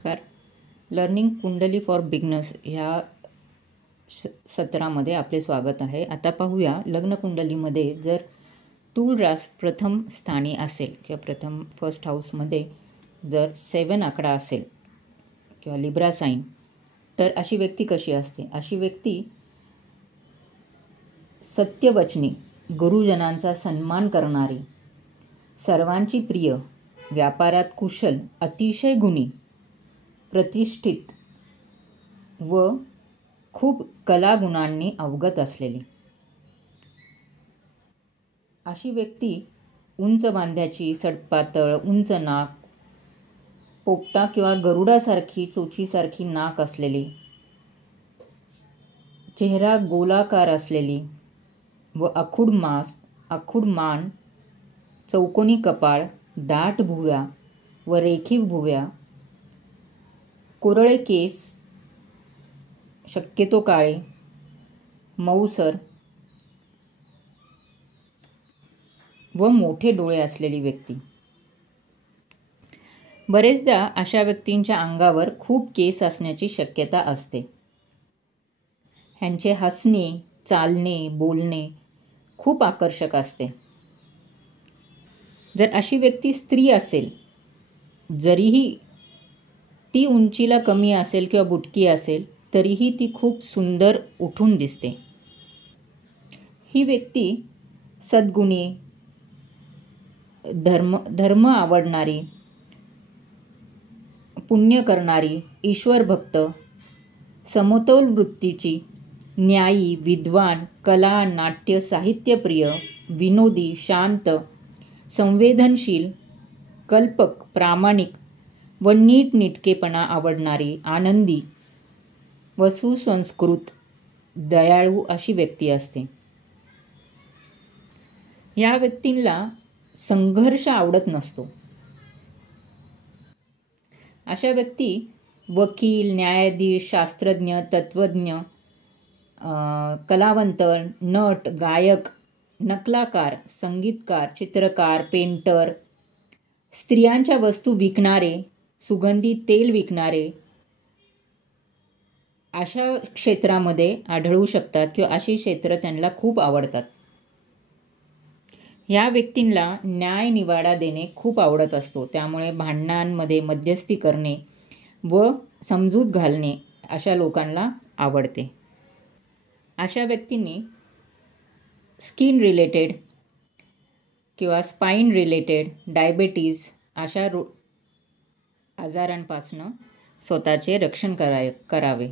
नमस्कार. लर्निंग कुंडली for beginners ह्या सत्रामध्ये आपले स्वागत आहे. आता पाहूया लग्न कुंडलीमध्ये जर तूळ रास प्रथम स्थानी असेल किंवा प्रथम फर्स्ट हाऊसमध्ये जर 7 आकडा असेल किंवा लिब्रा साईन, तर अशी व्यक्ती कशी असते. अशी व्यक्ती सत्यवचनी, गुरुजनांचा सन्मान करणारी, सर्वांची प्रिय, व्यापारात कुशल, अतिशय गुणी, प्रतिष्ठित व खूप कलागुणांनी अवगत असलेली अशी व्यक्ती उंच बांध्याची, सडपातळ, उंच नाक, पोपटा किंवा गरुडासारखी चोचीसारखी नाक असलेली, चेहरा गोलाकार असलेली व आखूड मान, चौकोनी कपाळ, दाट भुवया व रेखीव भुवया, कुरळे केस, शक्यतो काळे, मऊसर व मोठे डोळे असलेली व्यक्ती. बरेचदा अशा व्यक्तींच्या अंगावर खूप केस असण्याची शक्यता असते. ह्यांचे हसणे, चालणे, बोलणे खूप आकर्षक असते. जर अशी व्यक्ती स्त्री असेल, जरीही ती उंचीला कमी असेल किंवा बुटकी असेल, तरीही ती खूप सुंदर उठून दिसते. ही व्यक्ती सद्गुणी, धर्म आवडणारी, पुण्य करणारी, ईश्वरभक्त, समतोल वृत्तीची, न्यायी, विद्वान, कला, नाट्य, साहित्यप्रिय, विनोदी, शांत, संवेदनशील, कल्पक, प्रामाणिक व नीटनेटकेपणा आवडणारी, आनंदी व सुसंस्कृत, दयाळू अशी व्यक्ती असते. या व्यक्तींना संघर्ष आवडत नसतो. अशा व्यक्ती वकील, न्यायाधीश, शास्त्रज्ञ, तत्त्वज्ञ, कलावंत, नट, गायक, नकलाकार, संगीतकार, चित्रकार, पेंटर, स्त्रियांच्या वस्तू विकणारे, सुगंधी तेल विकणारे अशा क्षेत्रामध्ये आढळू शकतात किंवा अशी क्षेत्र त्यांना खूप आवडतात. ह्या व्यक्तींना न्यायनिवाडा देणे खूप आवडत असतो. त्यामुळे भांडणांमध्ये मध्यस्थी करणे व समजूत घालणे अशा लोकांना आवडते. अशा व्यक्तींनी स्किन रिलेटेड किंवा स्पाईन रिलेटेड, डायबेटीज अशा आजारांपासून स्वतःचे रक्षण करावे.